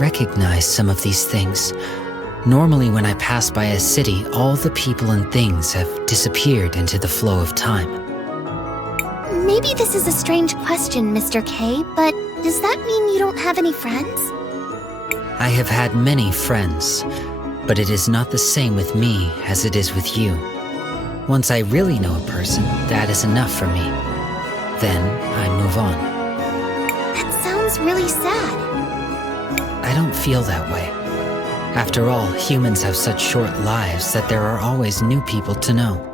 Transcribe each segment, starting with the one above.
recognize some of these things. Normally when I pass by a city, all the people and things have disappeared into the flow of time. Maybe this is a strange question, Mr. K, but does that mean you don't have any friends? I have had many friends, but it is not the same with me as it is with you. Once I really know a person, that is enough for me. Then I move on. That sounds really sad. I don't feel that way. After all, humans have such short lives that there are always new people to know.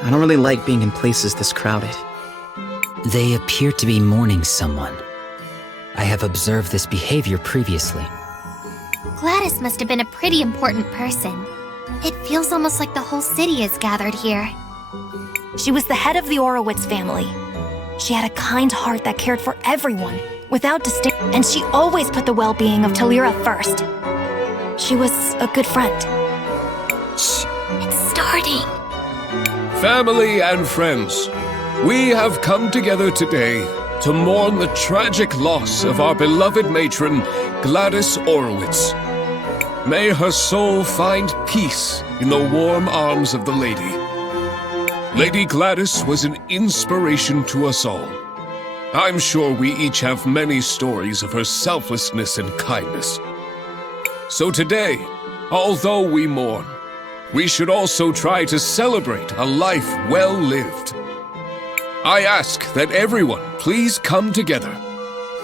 I don't really like being in places this crowded. They appear to be mourning someone. I have observed this behavior previously. Gladys must have been a pretty important person. It feels almost like the whole city is gathered here. She was the head of the Orowitz family. She had a kind heart that cared for everyone, without distinction, and she always put the well-being of Tulira first. She was a good friend. Shh! It's starting! Family and friends, we have come together today to mourn the tragic loss of our beloved matron, Gladys Orowitz. May her soul find peace in the warm arms of the Lady. Lady Gladys was an inspiration to us all. I'm sure we each have many stories of her selflessness and kindness. So today, although we mourn, we should also try to celebrate a life well lived. I ask that everyone please come together,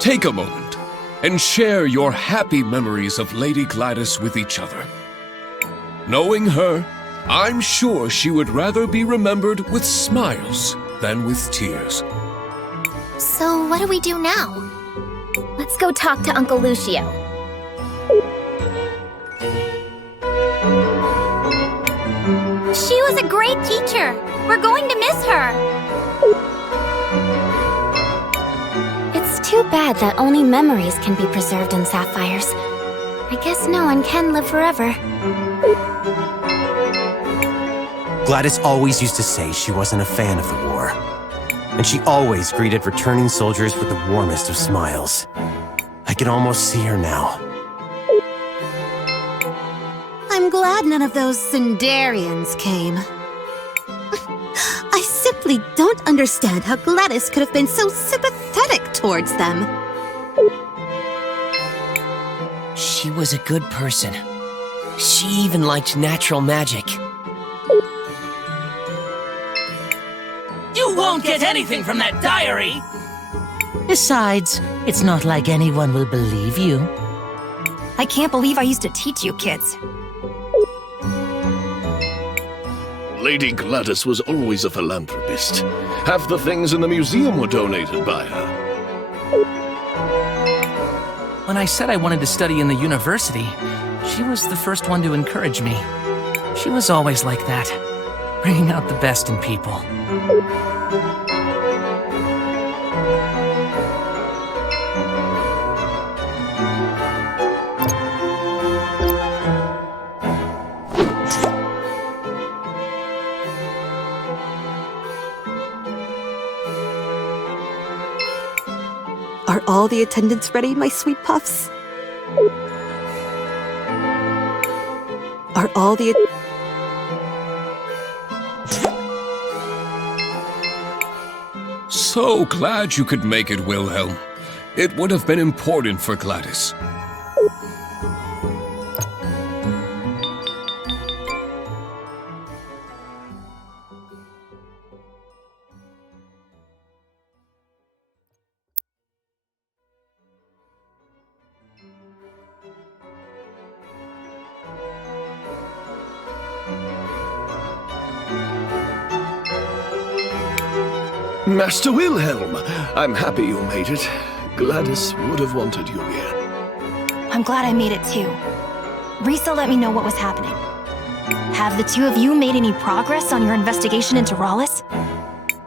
take a moment, and share your happy memories of Lady Gladys with each other. Knowing her, I'm sure she would rather be remembered with smiles than with tears. So what do we do now? Let's go talk to Uncle Lucio. She was a great teacher. We're going to miss her. It's too bad that only memories can be preserved in sapphires. I guess no one can live forever. Gladys always used to say she wasn't a fan of the war. And she always greeted returning soldiers with the warmest of smiles. I can almost see her now. I'm glad none of those Sindarians came. I simply don't understand how Gladys could have been so sympathetic towards them. She was a good person. She even liked natural magic. You won't get anything from that diary! Besides, it's not like anyone will believe you. I can't believe I used to teach you kids. Lady Gladys was always a philanthropist. Half the things in the museum were donated by her. When I said I wanted to study in the university, she was the first one to encourage me. She was always like that, bringing out the best in people. Are all the attendants ready, my sweet puffs? Are all the... So glad you could make it, Wilhelm. It would have been important for Gladys. Master Wilhelm, I'm happy you made it. Gladys would have wanted you here. I'm glad I made it too. Risa let me know what was happening. Have the two of you made any progress on your investigation into Rallis?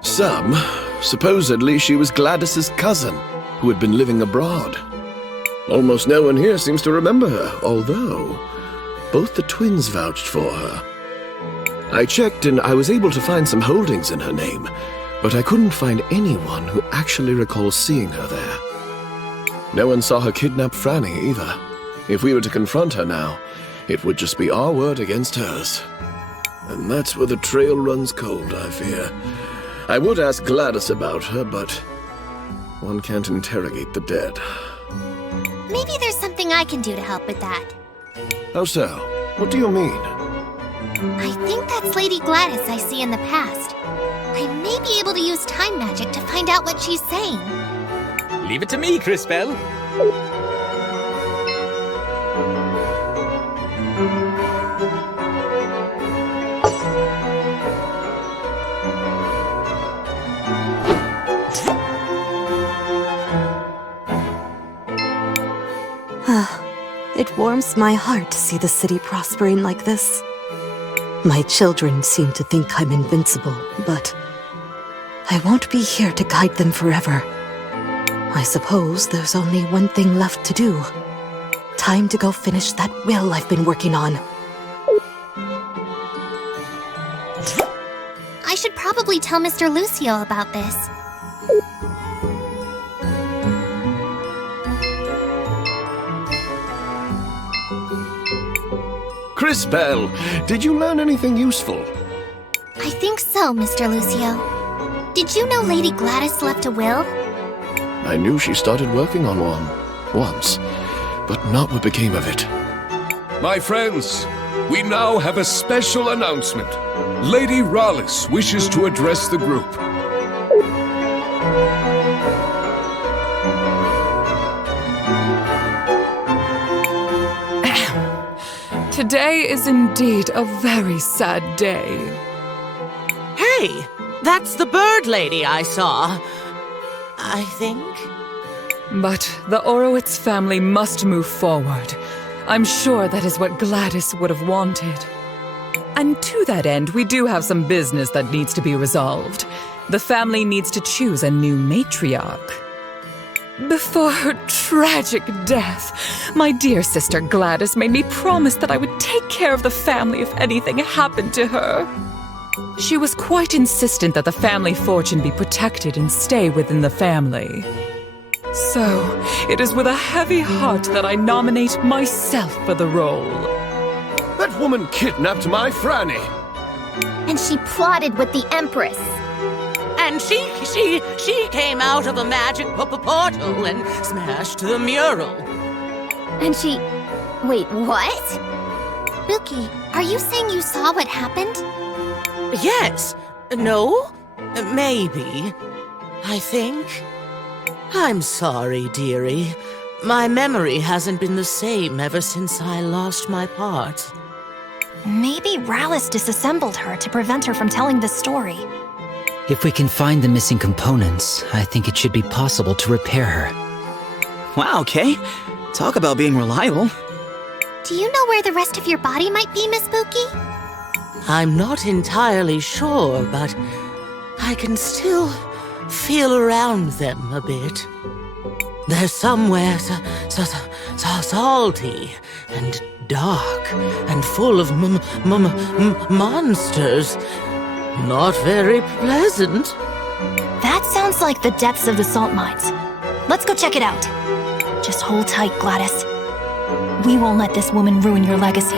Some. Supposedly she was Gladys's cousin, who had been living abroad. Almost no one here seems to remember her, although both the twins vouched for her. I checked and I was able to find some holdings in her name, but I couldn't find anyone who actually recalls seeing her there. No one saw her kidnap Franny either. If we were to confront her now, it would just be our word against hers. And that's where the trail runs cold, I fear. I would ask Gladys about her, but one can't interrogate the dead. Maybe there's something I can do to help with that. How so? What do you mean? I think that's Lady Gladys I see in the past. I may be able to use time magic to find out what she's saying. Leave it to me, Crispell. It warms my heart to see the city prospering like this. My children seem to think I'm invincible, but I won't be here to guide them forever. I suppose there's only one thing left to do. Time to go finish that will I've been working on. I should probably tell Mr. Lucio about this. Crispell, did you learn anything useful? I think so, Mr. Lucio. Did you know Lady Gladys left a will? I knew she started working on one, once, but not what became of it. My friends, we now have a special announcement. Lady Rallis wishes to address the group. Today is indeed a very sad day. Hey, that's the bird lady I saw. I think. But the Orowitz family must move forward. I'm sure that is what Gladys would have wanted. And to that end, we do have some business that needs to be resolved. The family needs to choose a new matriarch. Before her tragic death, my dear sister Gladys made me promise that I would take care of the family if anything happened to her. She was quite insistent that the family fortune be protected and stay within the family. So, it is with a heavy heart that I nominate myself for the role. That woman kidnapped my Franny! And she plotted with the Empress. And she came out of a magic portal and smashed the mural. And she... Wait, what? Spooky, are you saying you saw what happened? Yes. No? Maybe. I think. I'm sorry, dearie. My memory hasn't been the same ever since I lost my part. Maybe Rallis disassembled her to prevent her from telling the story. If we can find the missing components, I think it should be possible to repair her. Wow, Kay. Talk about being reliable. Do you know where the rest of your body might be, Miss Spooky? I'm not entirely sure, but I can still feel around them a bit. They're somewhere so salty and dark and full of monsters. Not very pleasant. That sounds like the depths of the salt mines. Let's go check it out. Just hold tight, Gladys. We won't let this woman ruin your legacy.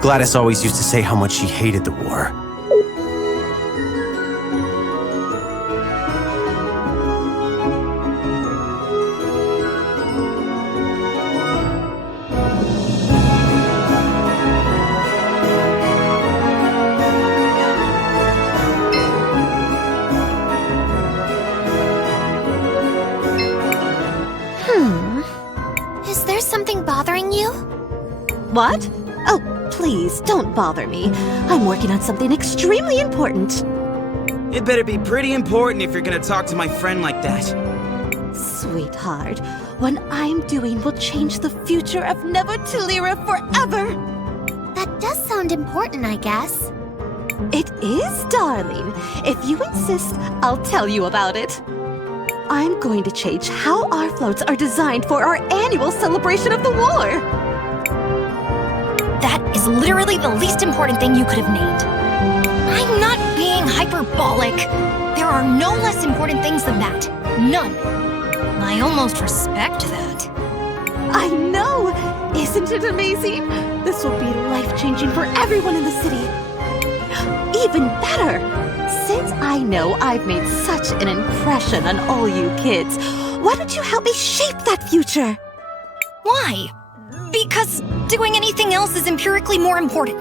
Gladys always used to say how much she hated the war. What? Oh, please, don't bother me. I'm working on something extremely important. It better be pretty important if you're gonna talk to my friend like that. Sweetheart, what I'm doing will change the future of Neva Tulira forever. That does sound important, I guess. It is, darling. If you insist, I'll tell you about it. I'm going to change how our floats are designed for our annual celebration of the war. That is literally the least important thing you could have named. I'm not being hyperbolic. There are no less important things than that. None. I almost respect that. I know! Isn't it amazing? This will be life-changing for everyone in the city. Even better! Since I know I've made such an impression on all you kids, why don't you help me shape that future? Why? Because doing anything else is empirically more important.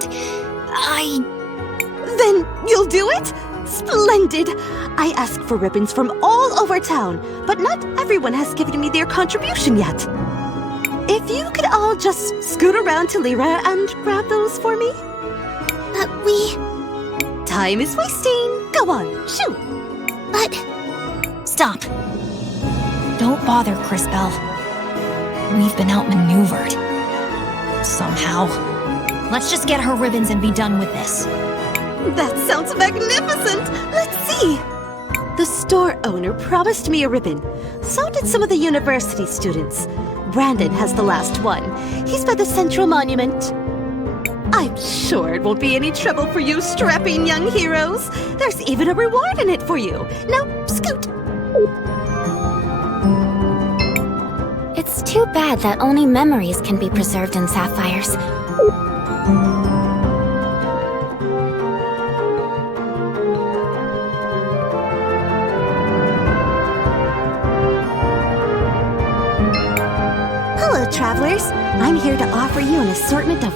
Then you'll do it? Splendid! I asked for ribbons from all over town, but not everyone has given me their contribution yet. If you could all just scoot around Tulira and grab those for me? Time is wasting. Go on, shoot. But... Stop. Don't bother, Cristales. We've been outmaneuvered. Somehow. Let's just get her ribbons and be done with this. That sounds magnificent! Let's see! The store owner promised me a ribbon. So did some of the university students. Brandon has the last one. He's by the Central Monument. I'm sure it won't be any trouble for you strapping young heroes. There's even a reward in it for you. Now, scoot! It's too bad that only memories can be preserved in sapphires. Hello, travelers. I'm here to offer you an assortment of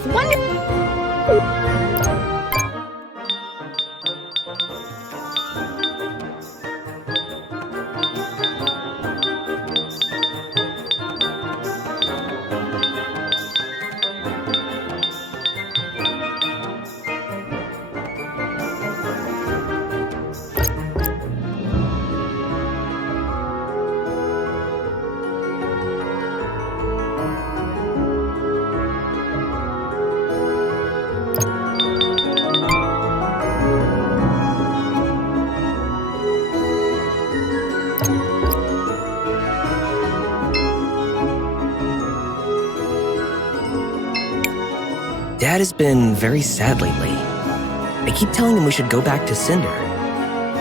Dad has been very sad lately. I keep telling him we should go back to Cinder.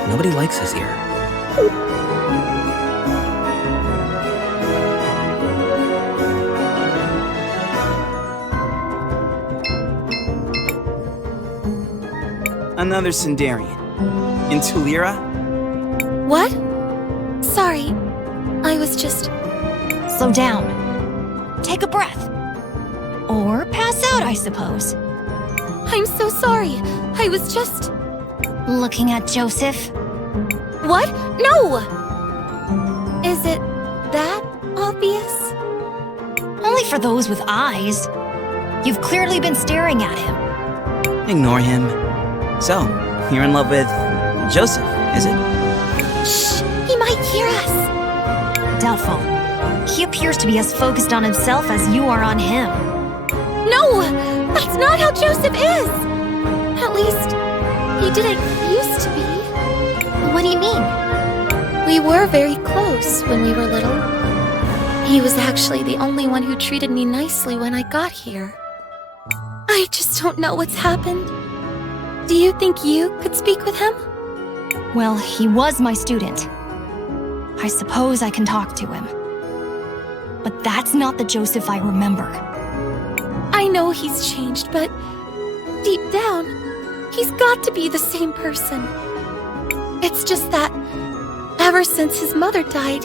Nobody likes us here. Another Cinderian. In Tulira? What? Sorry. I was just... Slow down. Take a breath. Or pass out, I suppose. I'm so sorry. I was just... Looking at Joseph? What? No! Is it that obvious? Only for those with eyes. You've clearly been staring at him. Ignore him. So, you're in love with Joseph, is it? Shh! He might hear us. Doubtful. He appears to be as focused on himself as you are on him. No! That's not how Joseph is! At least, he didn't used to be. What do you mean? We were very close when we were little. He was actually the only one who treated me nicely when I got here. I just don't know what's happened. Do you think you could speak with him? Well, he was my student. I suppose I can talk to him. But that's not the Joseph I remember. I know he's changed, but deep down, he's got to be the same person. It's just that ever since his mother died,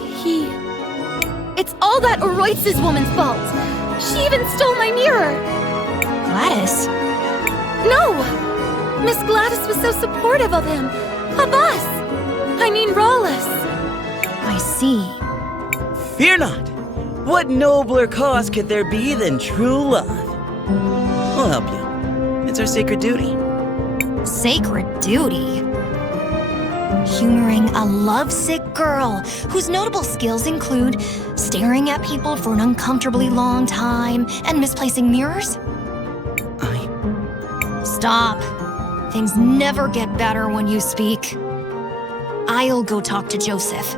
It's all that Oroitz's woman's fault. She even stole my mirror. Gladys? No! Miss Gladys was so supportive of him. Of us. I mean, Rawless. I see. Fear not. What nobler cause could there be than true love? We'll help you. It's our sacred duty. Sacred duty? Humoring a lovesick girl whose notable skills include staring at people for an uncomfortably long time and misplacing mirrors? Stop. Things never get better when you speak. I'll go talk to Joseph.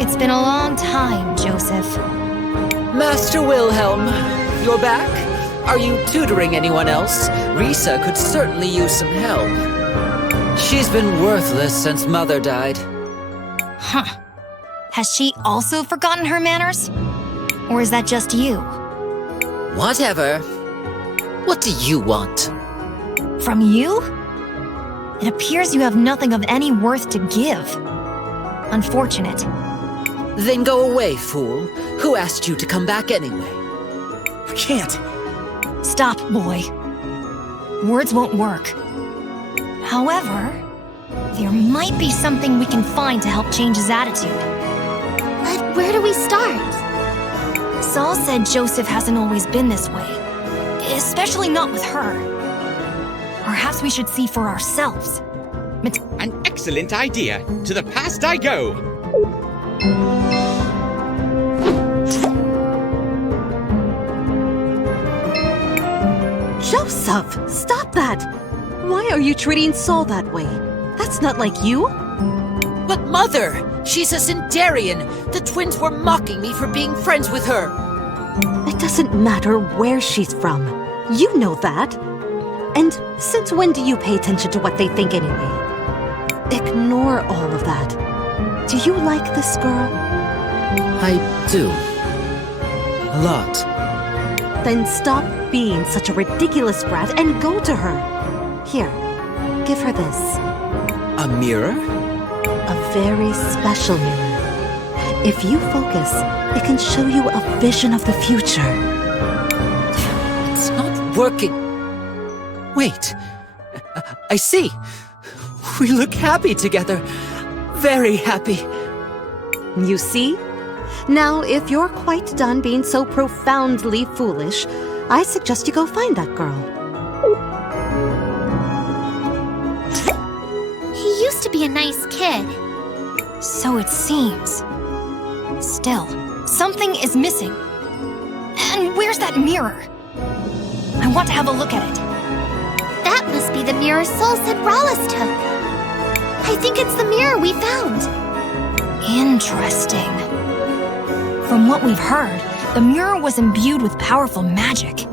It's been a long time, Joseph. Master Wilhelm, you're back? Are you tutoring anyone else? Risa could certainly use some help. She's been worthless since Mother died. Huh. Has she also forgotten her manners? Or is that just you? Whatever. What do you want? From you? It appears you have nothing of any worth to give. Unfortunate. Then go away, fool. Who asked you to come back anyway? I can't. Stop, boy. Words won't work. However, there might be something we can find to help change his attitude. But where do we start? Saul said Joseph hasn't always been this way, especially not with her. Perhaps we should see for ourselves. An excellent idea. To the past I go. Joseph, stop that! Why are you treating Saul that way? That's not like you. But Mother, she's a Centaurian. The twins were mocking me for being friends with her. It doesn't matter where she's from. You know that. And since when do you pay attention to what they think anyway? Ignore all of that. Do you like this girl? I do. A lot. Then stop being such a ridiculous brat and go to her. Here, give her this. A mirror? A very special mirror. If you focus, it can show you a vision of the future. It's not working. Wait. I see. We look happy together. Very happy. You see? Now, if you're quite done being so profoundly foolish, I suggest you go find that girl. He used to be a nice kid. So it seems. Still, something is missing. And where's that mirror? I want to have a look at it. That must be the mirror Saul said Rawlus took. I think it's the mirror we found. Interesting. From what we've heard, the mirror was imbued with powerful magic.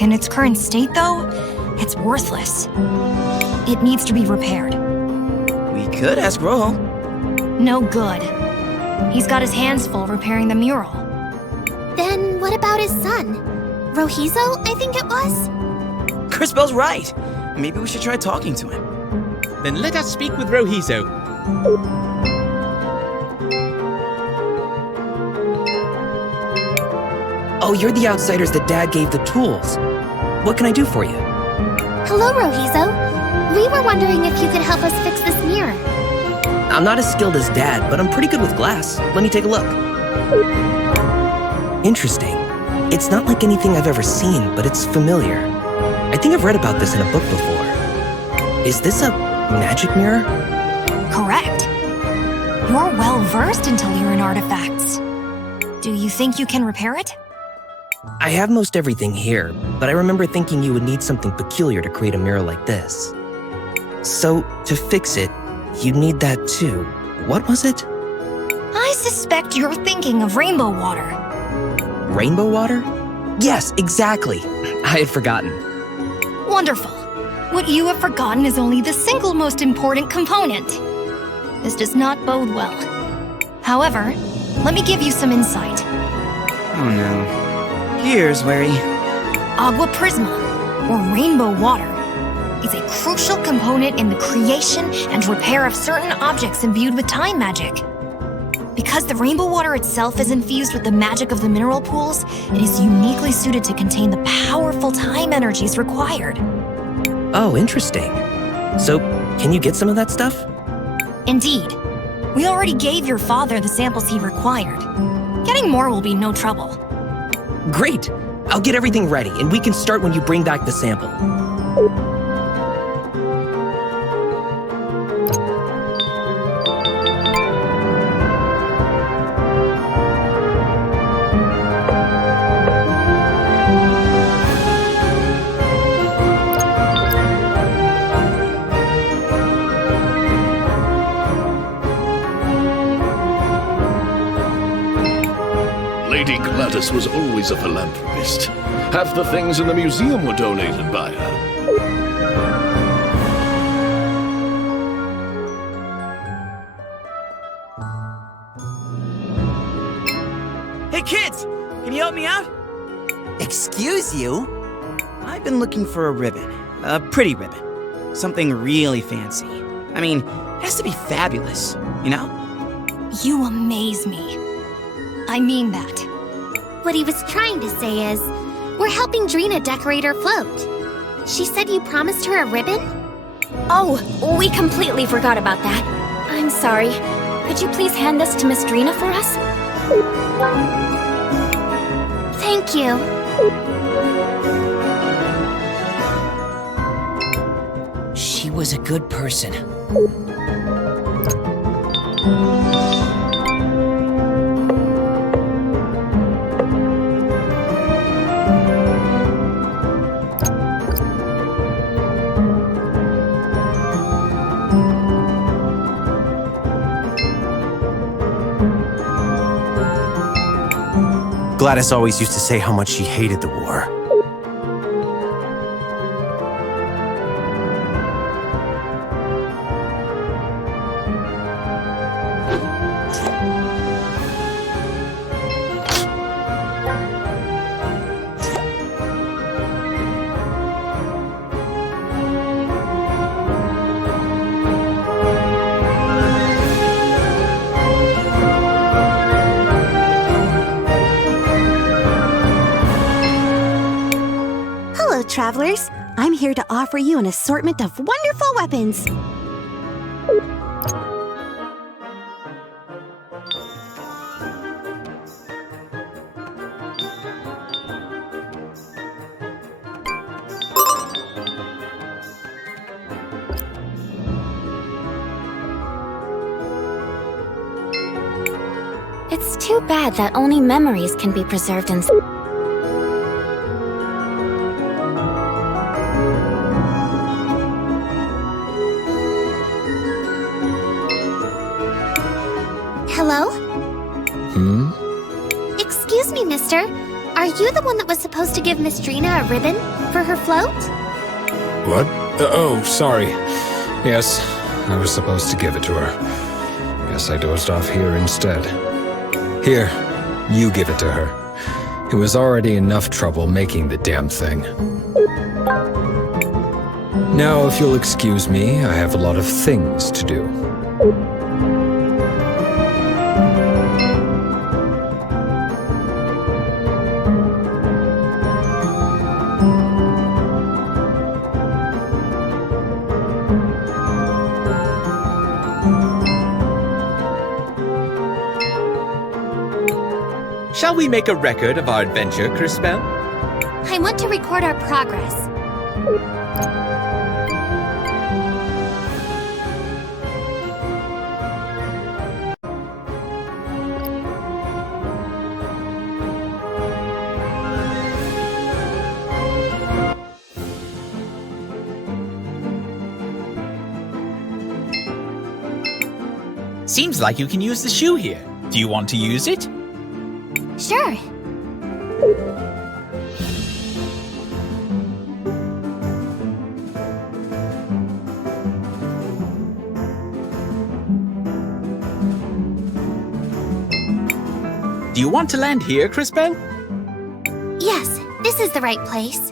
In its current state, though, it's worthless. It needs to be repaired. We could ask Rojo. No good. He's got his hands full repairing the mural. Then what about his son? Rohizo, I think it was? Crispel's right. Maybe we should try talking to him. Then let us speak with Rohizo. Oh, you're the outsiders that Dad gave the tools. What can I do for you? Hello, Rohizo. We were wondering if you could help us fix this mirror. I'm not as skilled as Dad, but I'm pretty good with glass. Let me take a look. Interesting. It's not like anything I've ever seen, but it's familiar. I think I've read about this in a book before. Is this a magic mirror? Correct. You're well-versed in Tuliran artifacts. Do you think you can repair it? I have most everything here, but I remember thinking you would need something peculiar to create a mirror like this. So, to fix it, you'd need that too. What was it? I suspect you're thinking of rainbow water. Rainbow water? Yes, exactly. I had forgotten. Wonderful. What you have forgotten is only the single most important component. This does not bode well. However, let me give you some insight. Oh no. Here's wary. Agua Prisma, or rainbow water, is a crucial component in the creation and repair of certain objects imbued with time magic. Because the rainbow water itself is infused with the magic of the mineral pools, it is uniquely suited to contain the powerful time energies required. Oh, interesting. So, can you get some of that stuff? Indeed. We already gave your father the samples he required. Getting more will be no trouble. Great! I'll get everything ready, and we can start when you bring back the sample. Lady Gladys was always a philanthropist. Half the things in the museum were donated by her. Hey kids! Can you help me out? Excuse you? I've been looking for a ribbon. A pretty ribbon. Something really fancy. I mean, it has to be fabulous, you know? You amaze me. I mean that. What he was trying to say is, we're helping Drina decorate her float. She said you promised her a ribbon? Oh, we completely forgot about that. I'm sorry. Could you please hand this to Miss Drina for us? Thank you. She was a good person. Gladys always used to say how much she hated the war. Travelers, I'm here to offer you an assortment of wonderful weapons. It's too bad that only memories can be preserved in... Hello? Hmm? Excuse me, mister. Are you the one that was supposed to give Miss Drina a ribbon for her float? What? Oh, sorry. Yes, I was supposed to give it to her. Guess I dozed off here instead. Here, you give it to her. It was already enough trouble making the damn thing. Now, if you'll excuse me, I have a lot of things to do. Shall we make a record of our adventure, Crispell? I want to record our progress. Seems like you can use the shoe here. Do you want to use it? Sure. Do you want to land here, Crispell? Yes, this is the right place.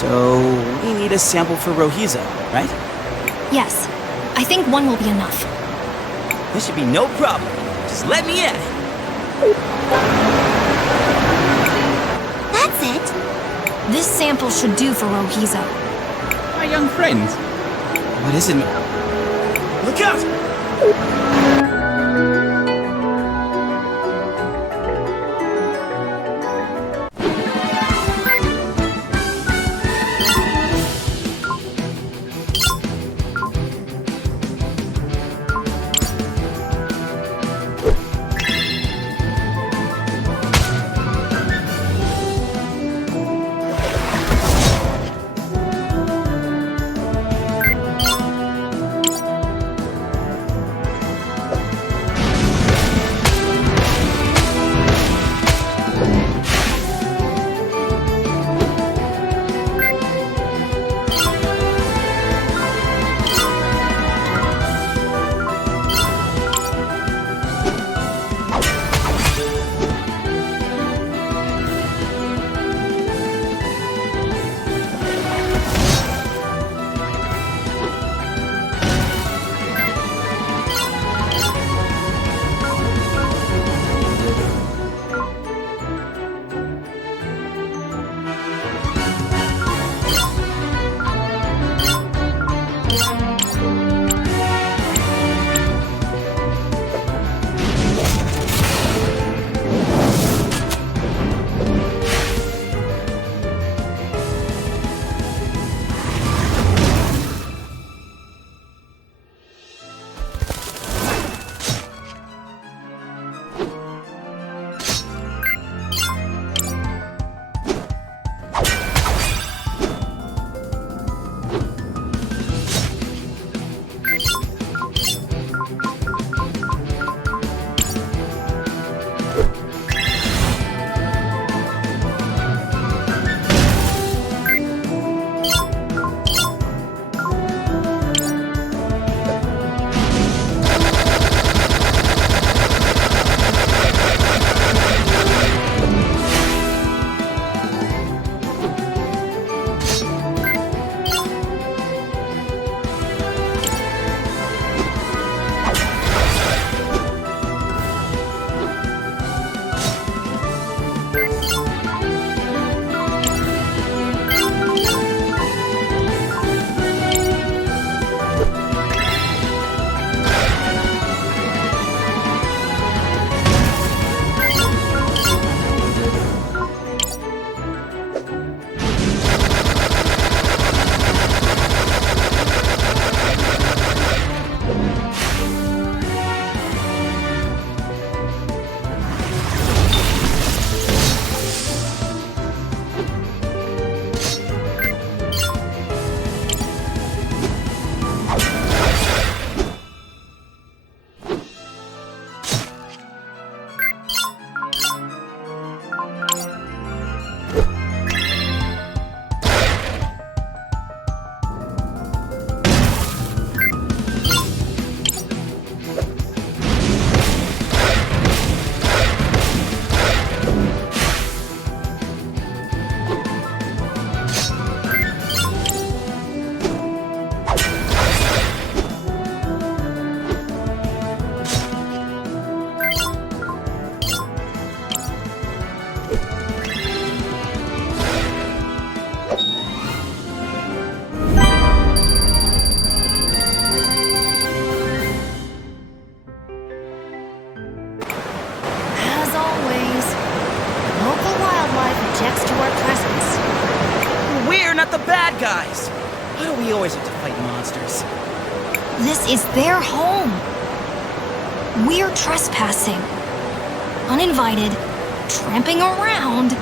So, we need a sample for Rohizo, right? Yes, I think one will be enough. This should be no problem. Just let me in. That's it. This sample should do for Rohizo. My young friend. What is it? Look out! not the bad guys! Why do we always have to fight monsters? This is their home. We're trespassing. Uninvited, tramping around,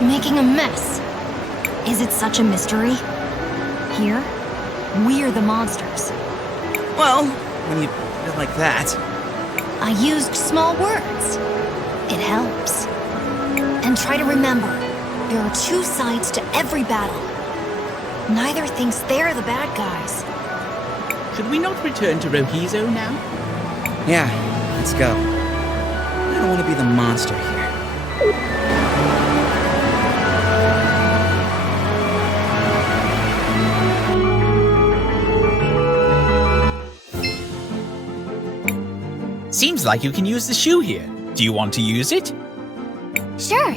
making a mess. Is it such a mystery? Here, we're the monsters. Well, when you put it like that... I used small words. It helps. And try to remember, there are two sides to every battle. Neither thinks they're the bad guys. Should we not return to Rohizo now? Yeah, let's go. I don't want to be the monster here. Seems like you can use the shoe here. Do you want to use it? Sure.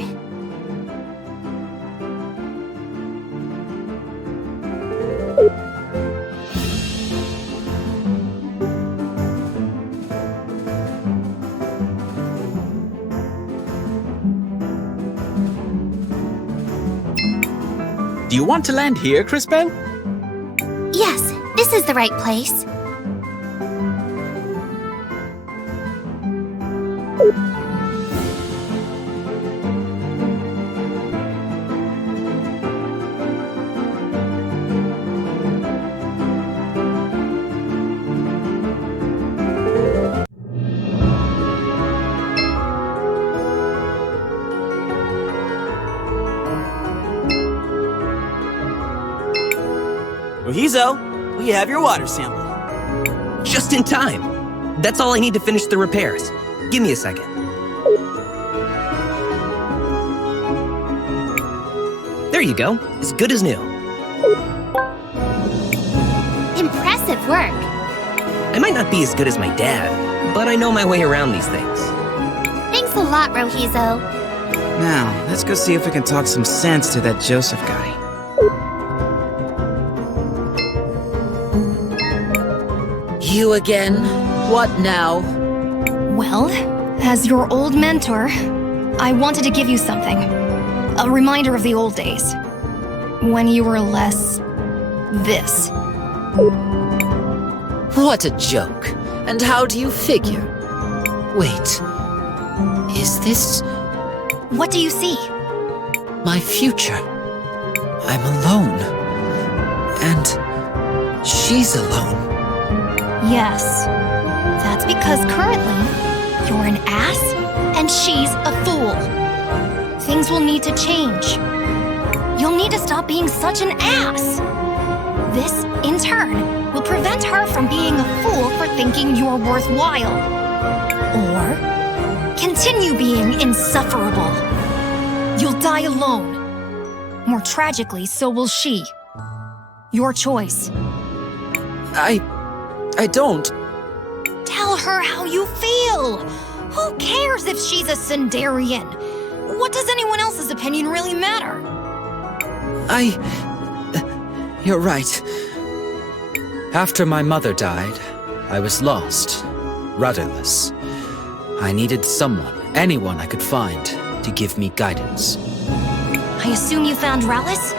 Do you want to land here, Crispel? Yes, this is the right place. Rohizo, we have your water sample. Just in time. That's all I need to finish the repairs. Give me a second. There you go. As good as new. Impressive work. I might not be as good as my dad, but I know my way around these things. Thanks a lot, Rohizo. Now, let's go see if we can talk some sense to that Joseph guy. You again? What now? Well, as your old mentor, I wanted to give you something. A reminder of the old days. When you were less... this. What a joke. And how do you figure? Wait. Is this... What do you see? my future? I'm alone. And she's alone. Yes. That's because currently, you're an ass and she's a fool. Things will need to change. You'll need to stop being such an ass. This, in turn, will prevent her from being a fool for thinking you're worthwhile. Or continue being insufferable. You'll die alone. More tragically, so will she. Your choice. I don't. Tell her how you feel. Who cares if she's a Sindarian? What does anyone else's opinion really matter? You're right. After my mother died, I was lost, rudderless. I needed someone, anyone I could find, to give me guidance. I assume you found Rallis?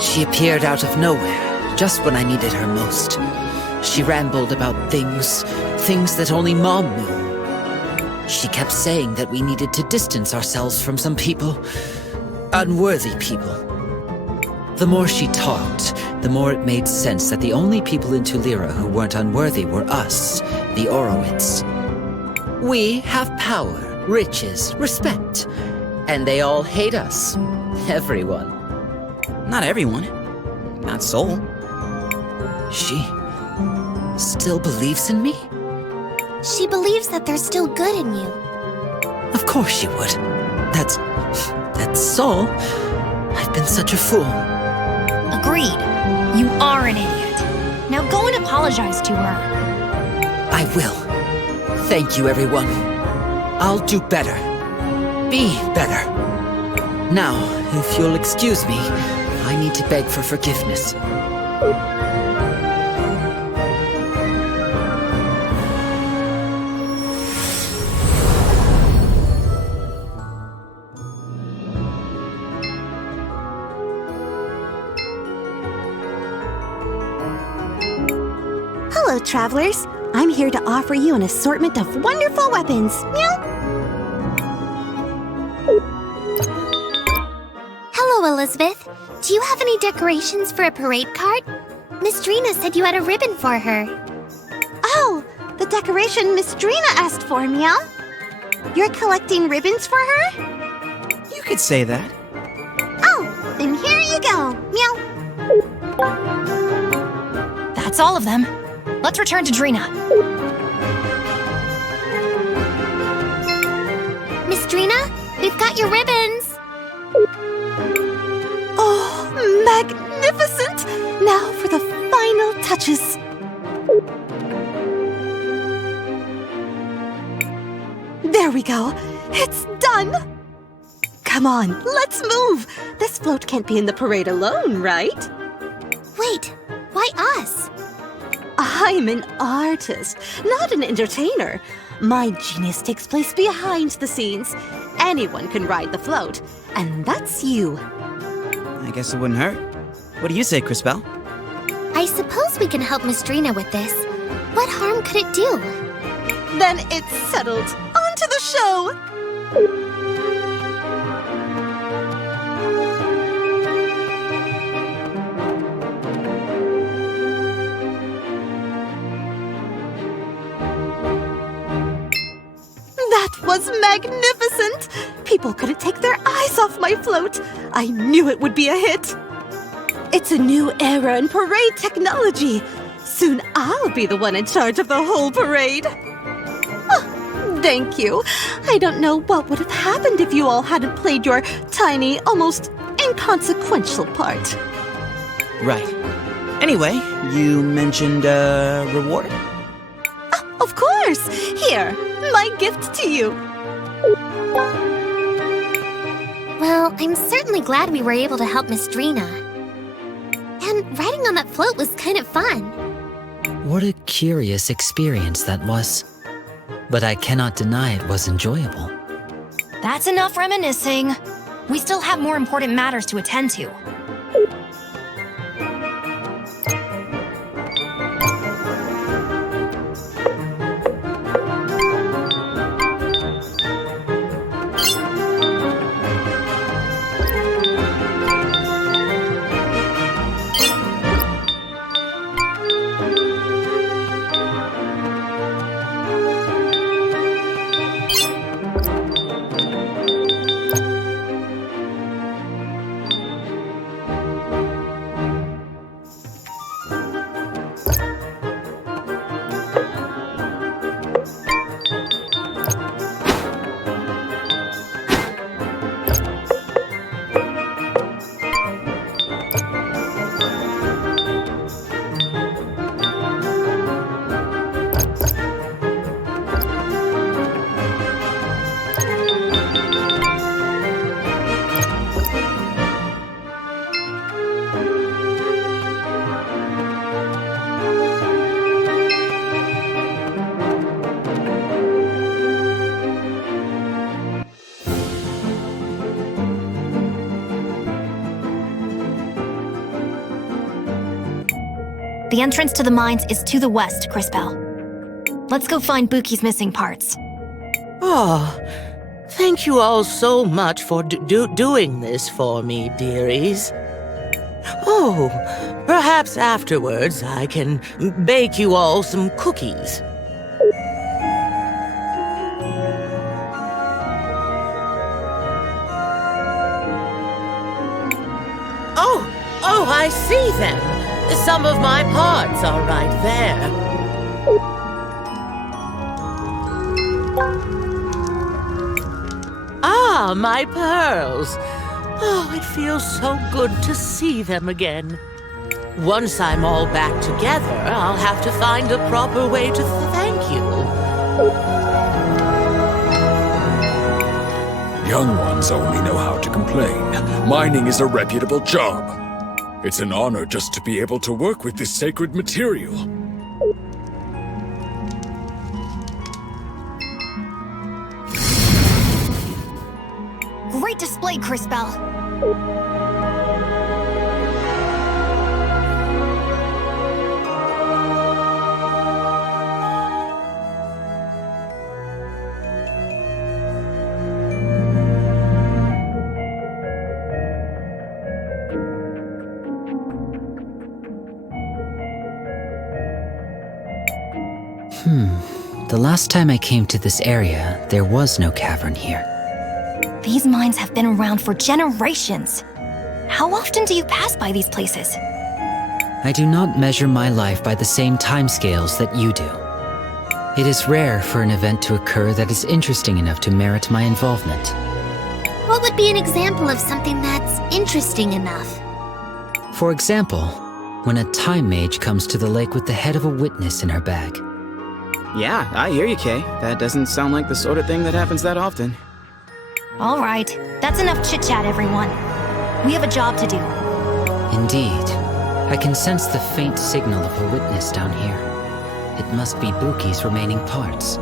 She appeared out of nowhere, just when I needed her most. She rambled about things that only Mom knew. She kept saying that we needed to distance ourselves from some people, unworthy people. The more she talked, the more it made sense that the only people in Tulira who weren't unworthy were us, the Orowitz. We have power, riches, respect, and they all hate us. Everyone. Not everyone. Not Soul. She still believes in me? She believes that there's still good in you. Of course she would. That's Soul. I've been such a fool. Agreed. You are an idiot. Now go and apologize to her. I will. Thank you, everyone. I'll do better. Be better. Now, if you'll excuse me, I need to beg for forgiveness. Hello, travelers. I'm here to offer you an assortment of wonderful weapons. Meow. Hello, Elizabeth. Do you have any decorations for a parade cart? Miss Drina said you had a ribbon for her. Oh, the decoration Miss Drina asked for, Meow. You're collecting ribbons for her? You could say that. Oh, then here you go. Meow. That's all of them. Let's return to Drina. Miss Drina, we've got your ribbons. Oh, magnificent! Now for the final touches. There we go. It's done! Come on, let's move! This float can't be in the parade alone, right? Wait, why us? I'm an artist, not an entertainer. My genius takes place behind the scenes. Anyone can ride the float, and that's you. I guess it wouldn't hurt. What do you say, Crispel? I suppose we can help Mistrina with this. What harm could it do? Then it's settled. On to the show! That was magnificent! People couldn't take their eyes off my float. I knew it would be a hit. It's a new era in parade technology. Soon I'll be the one in charge of the whole parade. Oh, thank you. I don't know what would have happened if you all hadn't played your tiny, almost inconsequential part. Right. Anyway, you mentioned a reward? Of course! Here, my gift to you. Well, I'm certainly glad we were able to help Mistrina. And riding on that float was kind of fun. What a curious experience that was. But I cannot deny it was enjoyable. That's enough reminiscing. We still have more important matters to attend to. The entrance to the mines is to the west, Crispel. Let's go find Buki's missing parts. Oh, thank you all so much for doing this for me, dearies. Oh, perhaps afterwards I can bake you all some cookies. Oh, I see them. Some of my parts are right there. Ah, my pearls. Oh, it feels so good to see them again. Once I'm all back together, I'll have to find a proper way to thank you. Young ones only know how to complain. Mining is a reputable job. It's an honor just to be able to work with this sacred material. Great display, Crispel. The last time I came to this area, there was no cavern here. These mines have been around for generations. How often do you pass by these places? I do not measure my life by the same timescales that you do. It is rare for an event to occur that is interesting enough to merit my involvement. What would be an example of something that's interesting enough? For example, when a time mage comes to the lake with the head of a witness in her bag. Yeah, I hear you, Kay. That doesn't sound like the sort of thing that happens that often. All right, that's enough chit-chat, everyone. We have a job to do. Indeed. I can sense the faint signal of a witness down here. It must be Buki's remaining parts.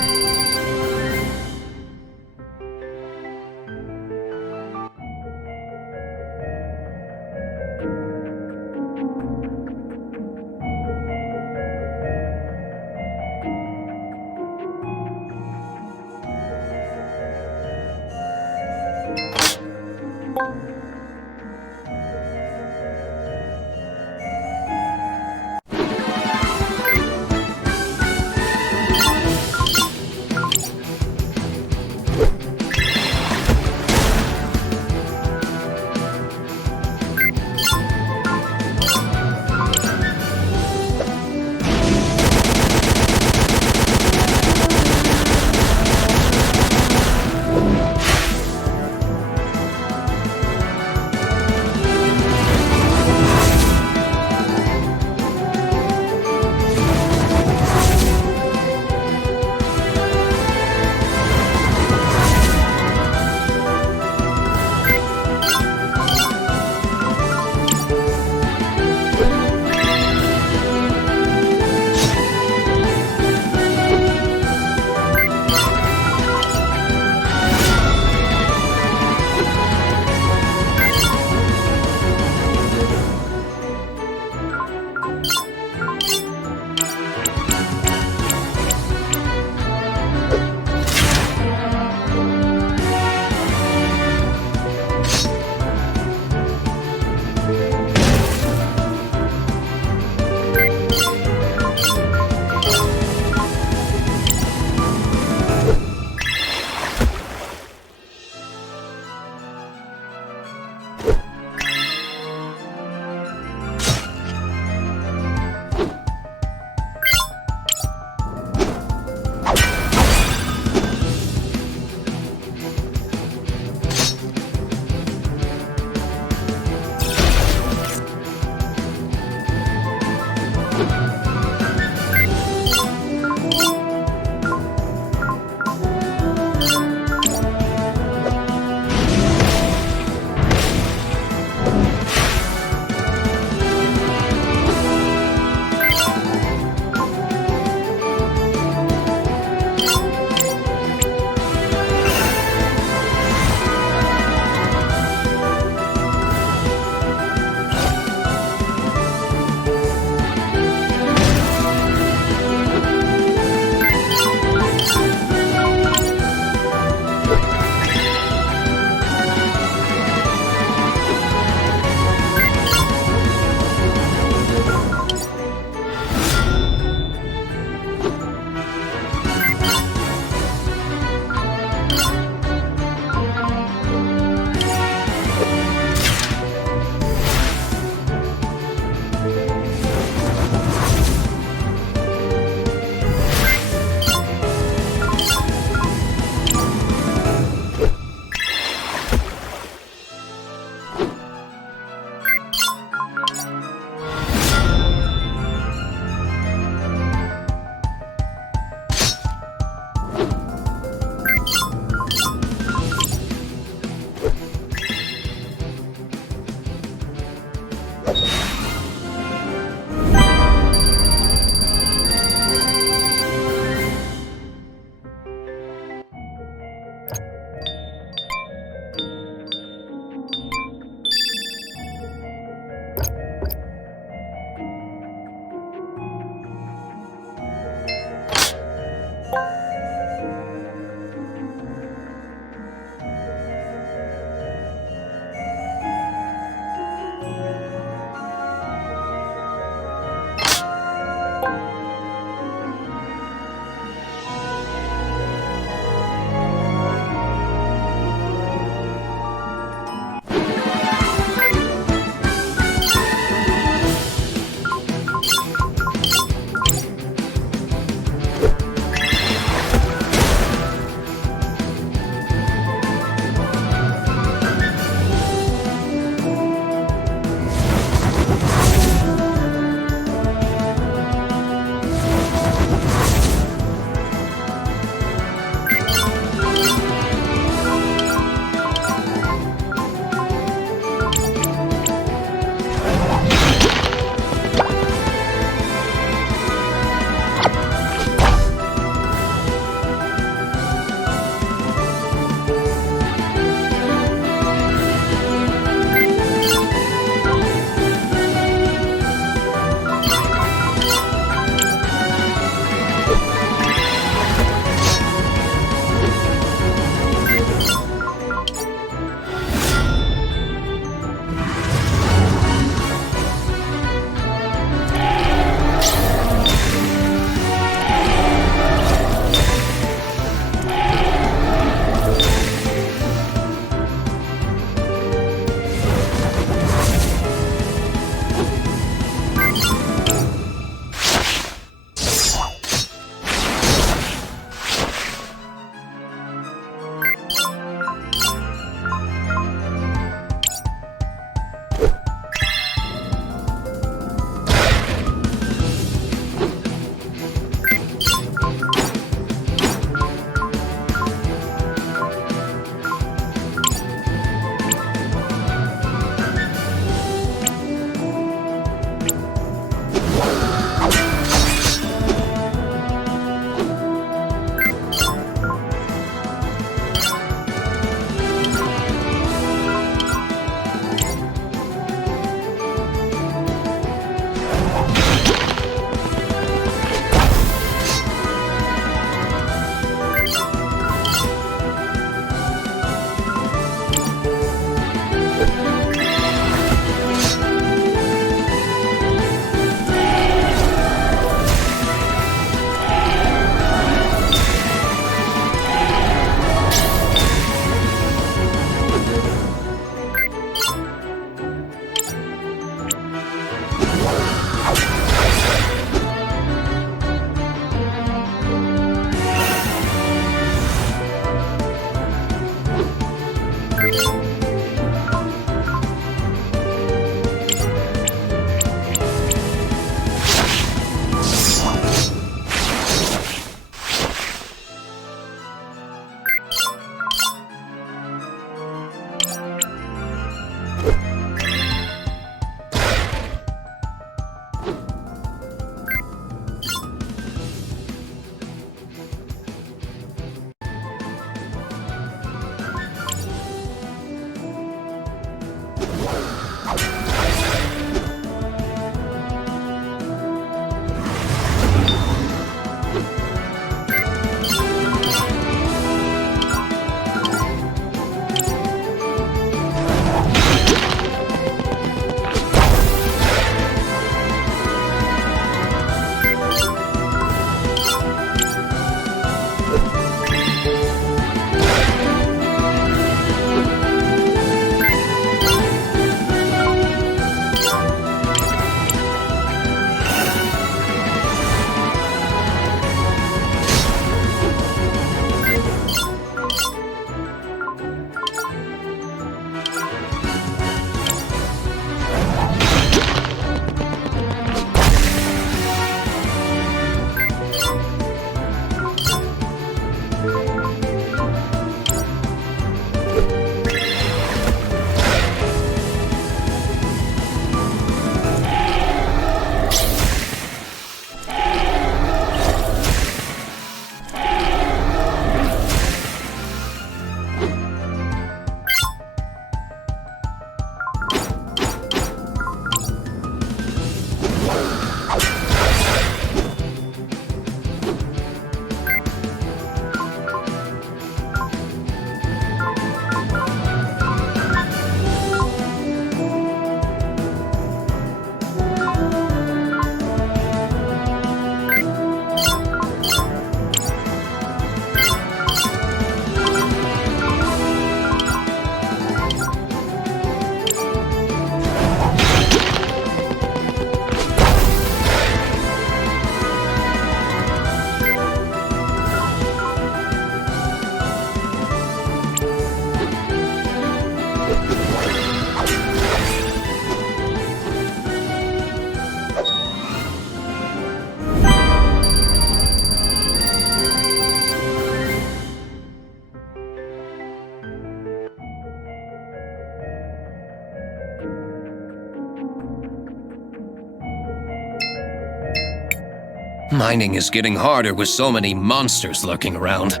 Mining is getting harder with so many monsters lurking around.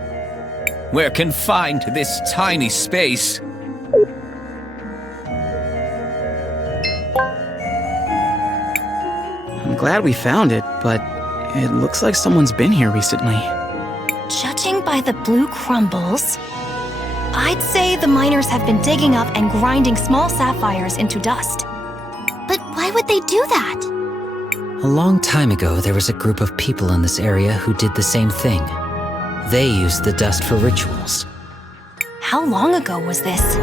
We're confined to this tiny space. I'm glad we found it, but it looks like someone's been here recently. Judging by the blue crumbles, I'd say the miners have been digging up and grinding small sapphires into dust. But why would they do that? A long time ago, there was a group of people in this area who did the same thing. They used the dust for rituals. How long ago was this?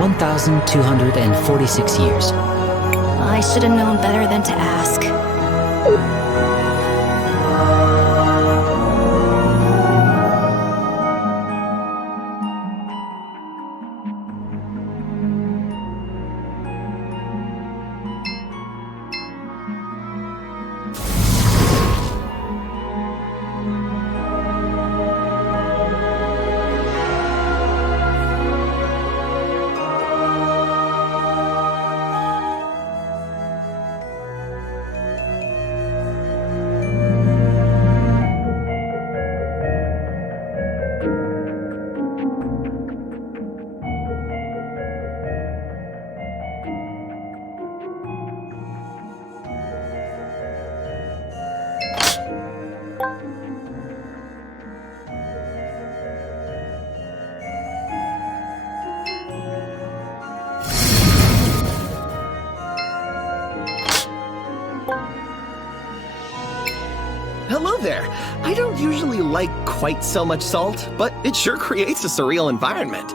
1,246 years. I should have known better than to ask. Hello there. I don't usually like quite so much salt, but it sure creates a surreal environment.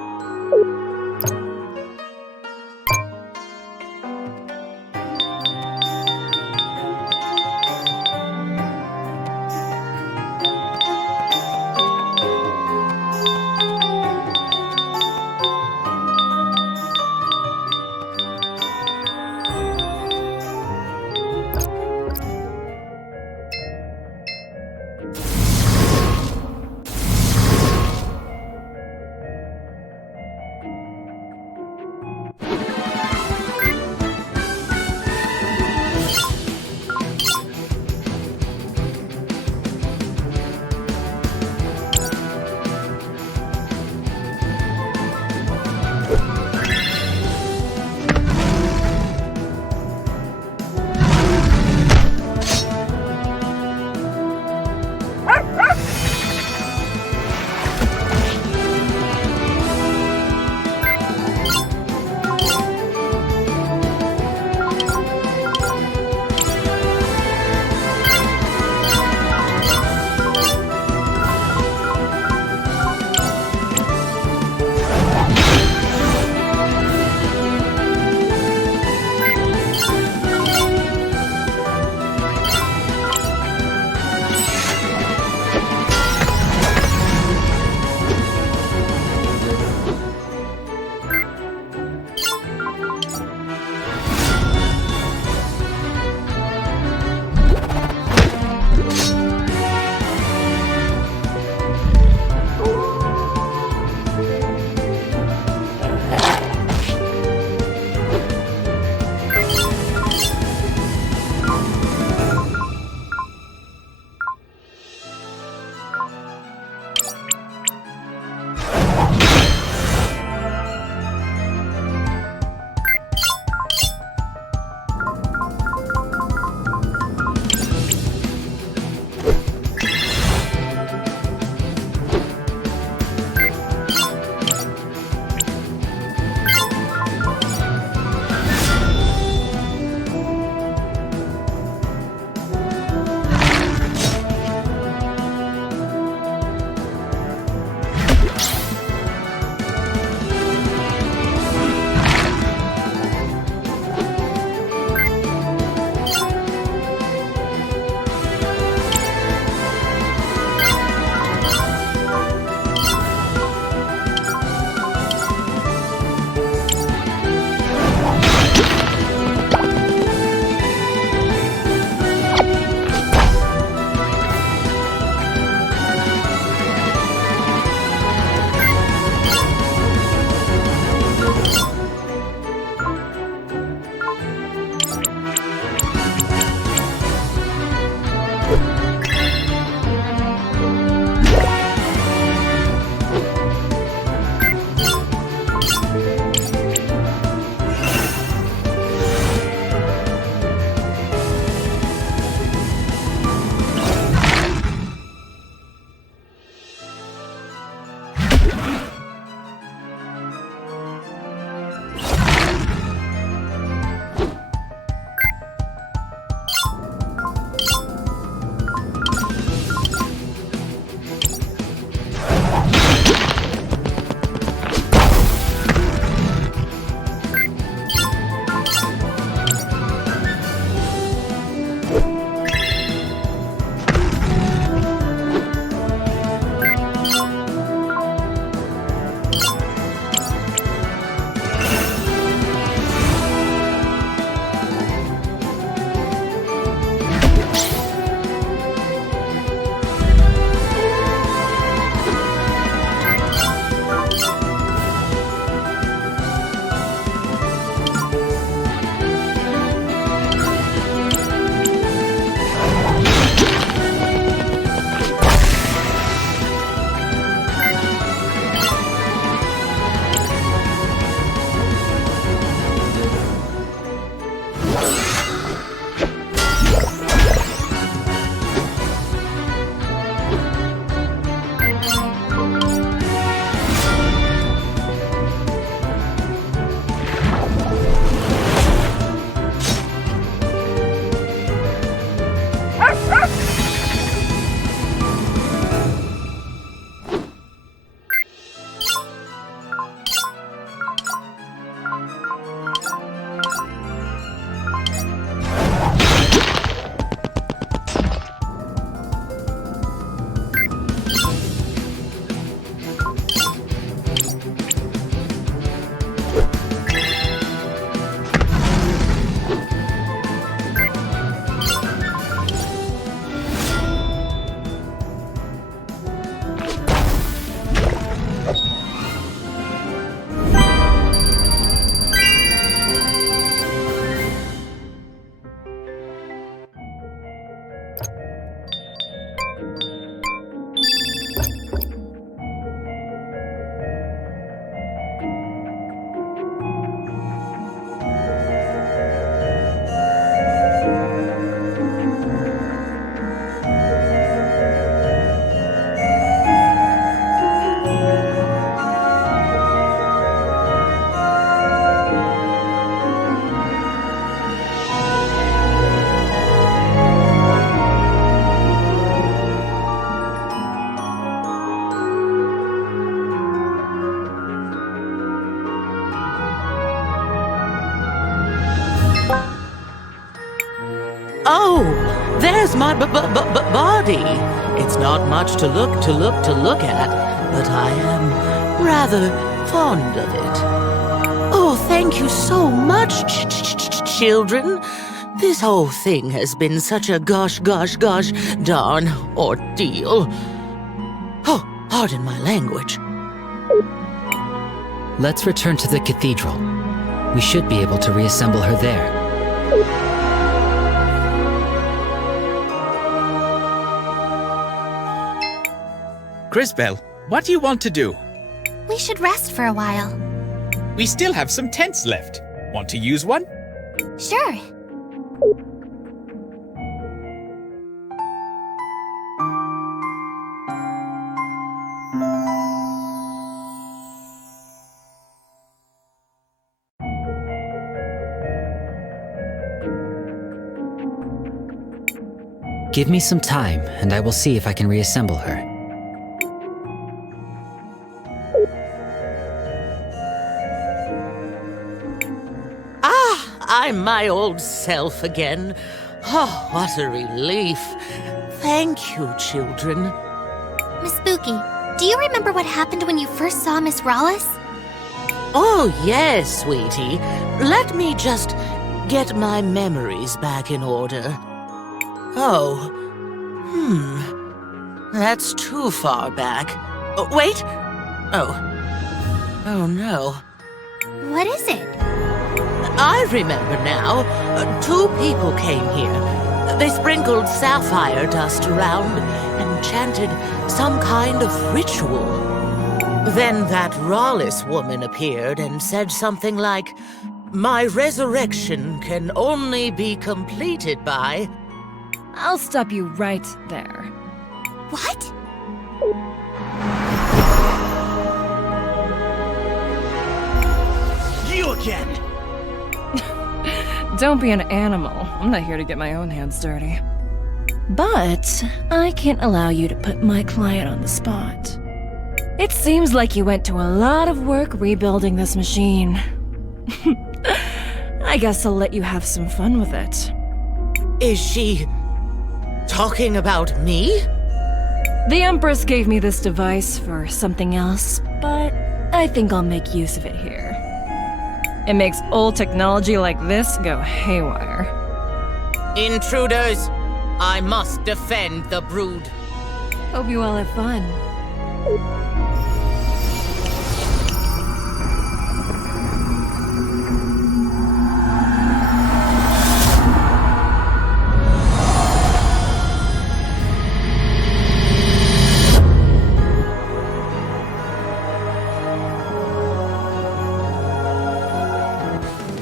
Oh, there's my body. It's not much to look at, but I am rather fond of it. Oh, thank you so much, children. This whole thing has been such a gosh darn ordeal. Oh, pardon my language. Let's return to the cathedral. We should be able to reassemble her there. Cristales, what do you want to do? We should rest for a while. We still have some tents left. Want to use one? Sure. Give me some time, and I will see if I can reassemble her. I'm my old self again. Oh, what a relief. Thank you, children. Miss Spooky, do you remember what happened when you first saw Miss Rawless? Oh, yes, sweetie. Let me just get my memories back in order. Oh. That's too far back. Oh, wait. Oh no. What is it? I remember now. Two people came here. They sprinkled sapphire dust around and chanted some kind of ritual. Then that Rawless woman appeared and said something like, "My resurrection can only be completed by..." I'll stop you right there. What? You again! Don't be an animal. I'm not here to get my own hands dirty. But I can't allow you to put my client on the spot. It seems like you went to a lot of work rebuilding this machine. I guess I'll let you have some fun with it. Is she talking about me? The Empress gave me this device for something else, but I think I'll make use of it here. It makes old technology like this go haywire. Intruders! I must defend the brood. Hope you all have fun.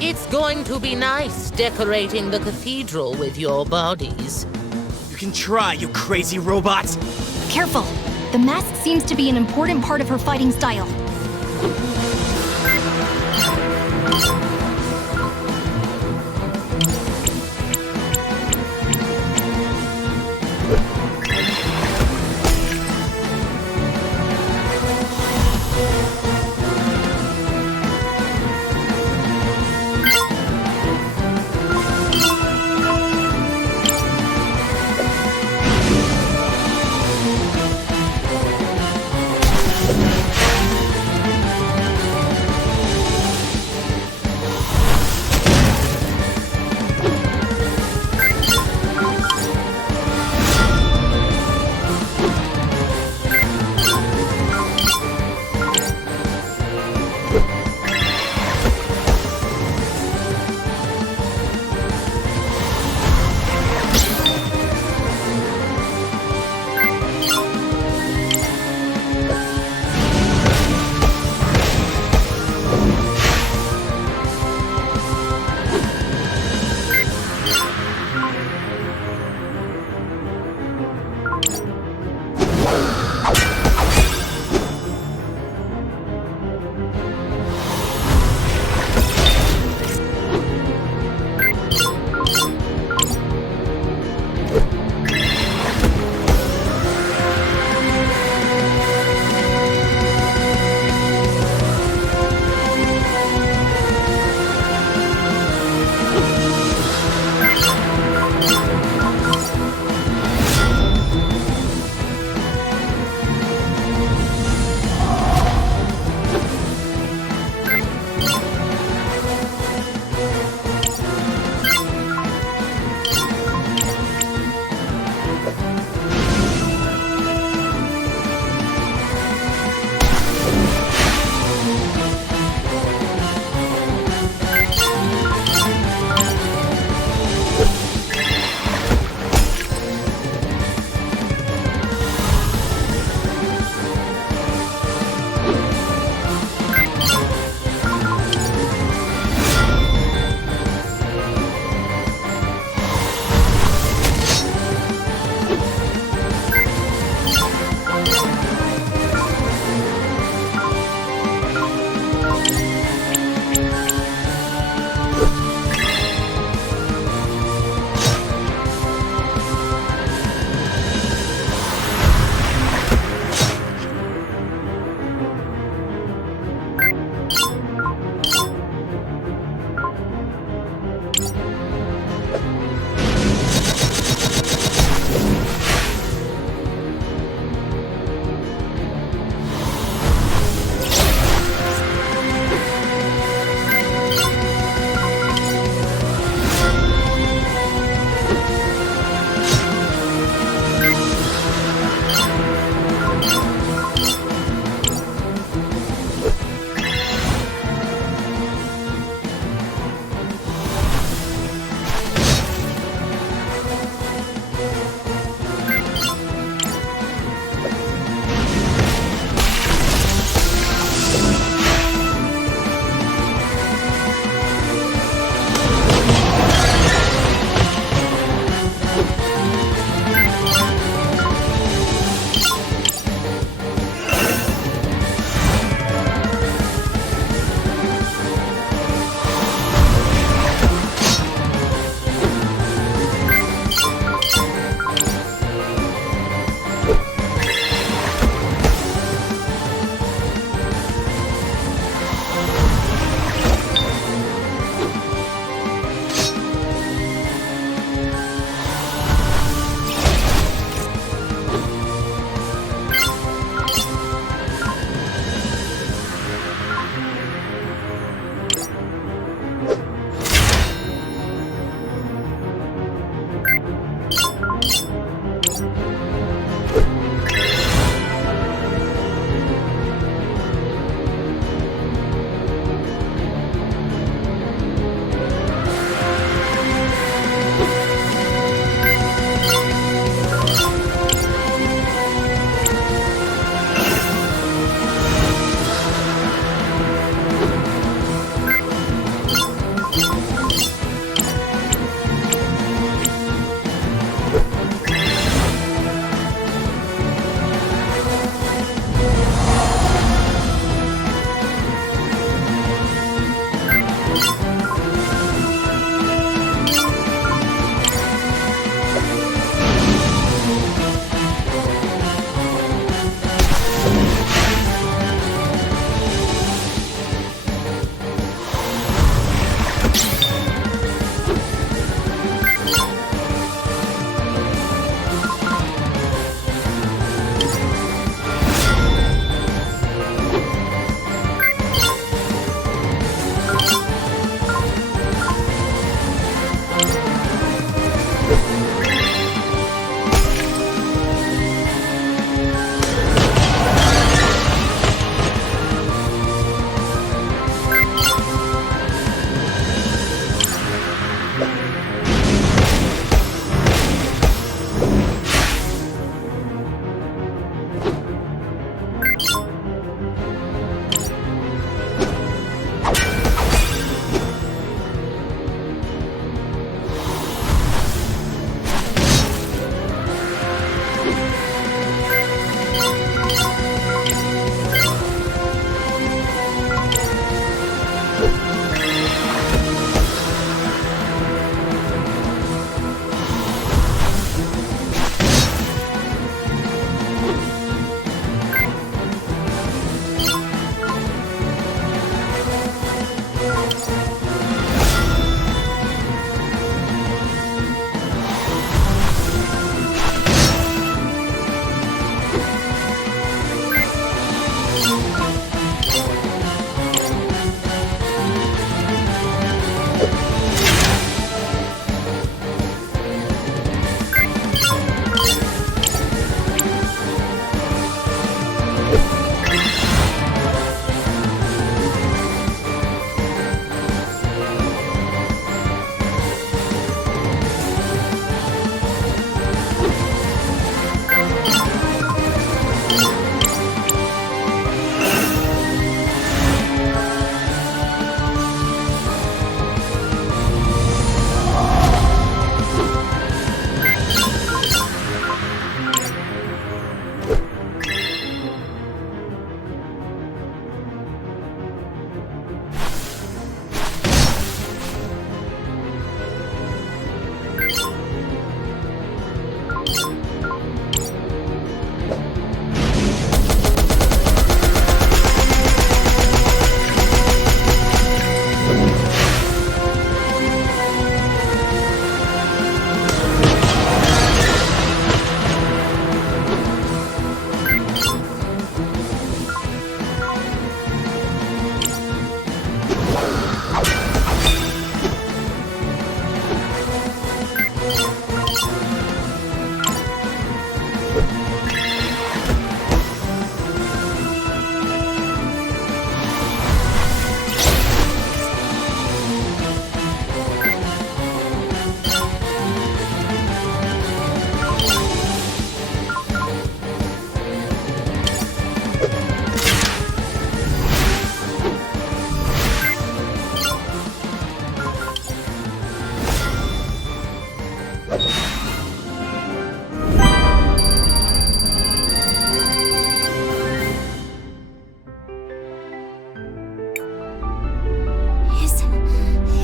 It's going to be nice decorating the cathedral with your bodies. You can try, you crazy robots! Careful! The mask seems to be an important part of her fighting style.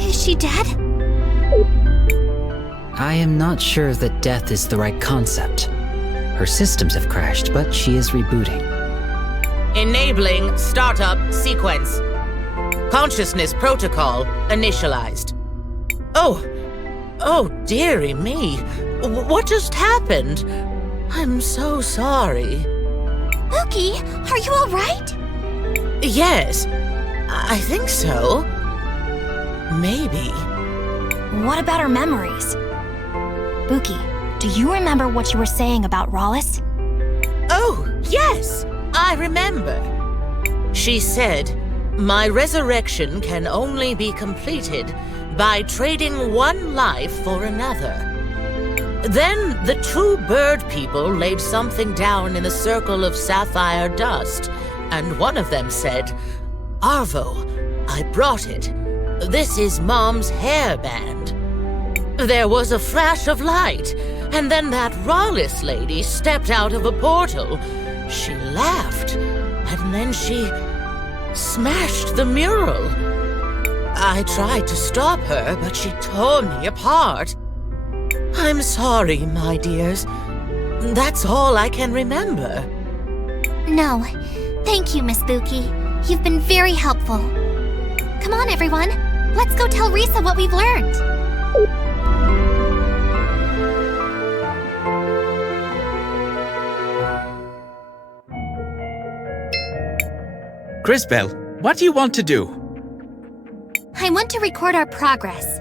Is she dead? I am not sure that death is the right concept. Her systems have crashed, but she is rebooting. Enabling startup sequence. Consciousness protocol initialized. Oh, dearie me. What just happened? I'm so sorry. Mookie, are you alright? Yes, I think so. Maybe. What about her memories? Buki, do you remember what you were saying about Rawlis? Oh, yes, I remember. She said, "My resurrection can only be completed by trading one life for another." Then the two bird people laid something down in the circle of sapphire dust, and one of them said, "Arvo, I brought it. This is Mom's hairband." There was a flash of light, and then that Rawlis lady stepped out of a portal. She laughed, and then she smashed the mural. I tried to stop her, but she tore me apart. I'm sorry, my dears. That's all I can remember. No. Thank you, Miss Buki. You've been very helpful. Come on, everyone. Let's go tell Risa what we've learned. Crisbel, what do you want to do? I want to record our progress.